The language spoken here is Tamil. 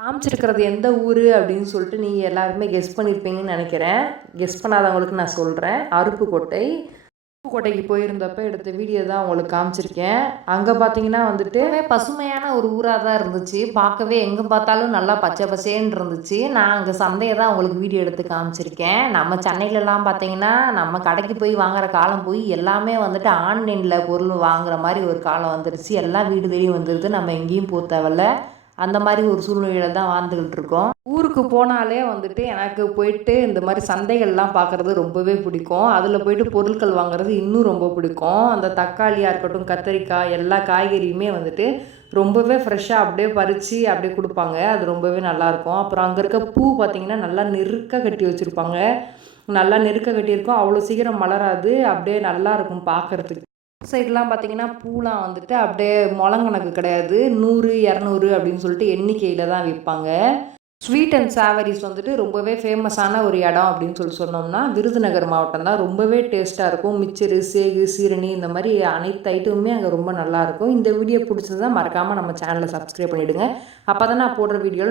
காமிச்சிருக்கிறது எந்த ஊர் அப்படின்னு சொல்லிட்டு நீங்கள் எல்லாருமே கெஸ் பண்ணியிருப்பீங்கன்னு நினைக்கிறேன். கெஸ் பண்ணாதவங்களுக்கு நான் சொல்கிறேன் அருப்புக்கோட்டை. அருப்புக்கோட்டைக்கு போயிருந்தப்ப எடுத்த வீடியோ தான் உங்களுக்கு காமிச்சிருக்கேன். அங்கே பார்த்தீங்கன்னா வந்துட்டு பசுமையான ஒரு ஊராக தான் இருந்துச்சு. பார்க்கவே எங்கே பார்த்தாலும் நல்லா பச்சை பசேன்னு இருந்துச்சு. நான் அங்கே சந்தையை தான் உங்களுக்கு வீடியோ எடுத்து காமிச்சிருக்கேன். நம்ம சென்னையிலலாம் பார்த்தீங்கன்னா நம்ம கடைக்கு போய் வாங்குற காலம் போய் எல்லாமே வந்துட்டு ஆன்லைனில் பொருள் வாங்குற மாதிரி ஒரு காலம் வந்துருச்சு. எல்லாம் வீடு தேடி வந்துடுது நம்ம எங்கேயும் போக தேவையில்ல. அந்த மாதிரி ஒரு சூழ்நிலையில தான் வாழ்ந்துக்கிட்டு இருக்கோம். ஊருக்கு போனாலே வந்துட்டு எனக்கு போயிட்டு இந்த மாதிரி சந்தைகள்லாம் பார்க்குறது ரொம்பவே பிடிக்கும். அதில் போயிட்டு பொருட்கள் வாங்குறது இன்னும் ரொம்ப பிடிக்கும். அந்த தக்காளியாக இருக்கட்டும் கத்தரிக்காய் எல்லா காய்கறியுமே வந்துட்டு ரொம்பவே ஃப்ரெஷ்ஷாக அப்படியே பறித்து அப்படியே கொடுப்பாங்க. அது ரொம்பவே நல்லாயிருக்கும் அப்புறம் அங்கே இருக்க பூ பார்த்திங்கன்னா நல்லா நெருக்க கட்டி வச்சுருப்பாங்க. நல்லா நெருக்க கட்டியிருக்கும். அவ்வளோ சீக்கிரம் மலராது. அப்படியே நல்லா இருக்கும் பார்க்குறதுக்கு. சைட்லாம் பார்த்தீங்கன்னா பூலாம் வந்துட்டு அப்படியே முழங்கணக்கு கிடையாது. நூறு இரநூறு அப்படின்னு சொல்லிட்டு எண்ணிக்கையில் தான் விற்பாங்க. ஸ்வீட் அண்ட் சாவரிஸ் வந்துட்டு ரொம்பவே ஃபேமஸான ஒரு இடம் அப்படின்னு சொல்லி சொன்னோம்னா விருதுநகர் மாவட்டம் தான். ரொம்பவே டேஸ்ட்டாக இருக்கும். மிச்சரு சேகு சீரணி இந்த மாதிரி அனைத்து ஐட்டமுமே அங்கே ரொம்ப நல்லாயிருக்கும் இந்த வீடியோ பிடிச்சதா மறக்காமல் நம்ம சேனலை சப்ஸ்கிரைப் பண்ணிவிடுங்க அப்போ தான் நான் போடுற வீடியோ